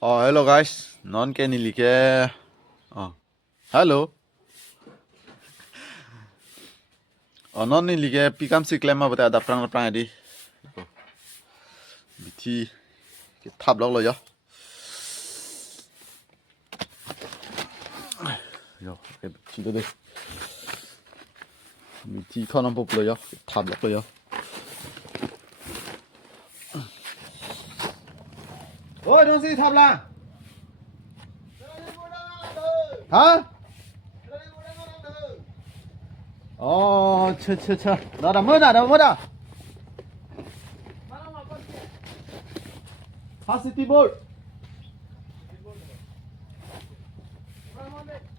Oh, hello guys. Non ke ni like. Oh, hello. Oh, non ni like pikam si klem ma bata da prang di. Biti ke thap lok lo yo. Yo, ke biti do de. Biti thon pop lo yo. Thap lok lo yo. Ôi, đông si thap la. Hả? Ồ, chờ. Đó đã mất à? Hot City Board.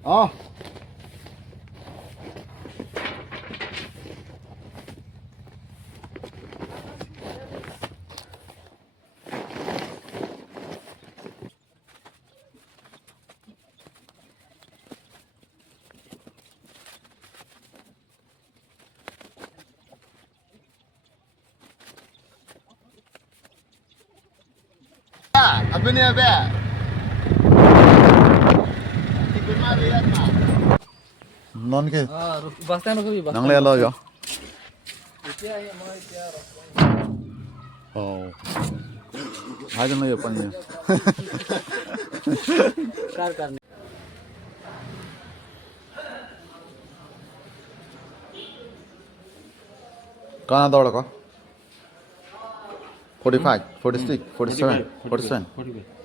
Ờ. Apa ni apa? Non ke? Bus stand को भी बस Nang le lo yo. Oh. Hai jang yo pan yo. Car करने Kana dawda ko? 45, 46, 47, 47. 45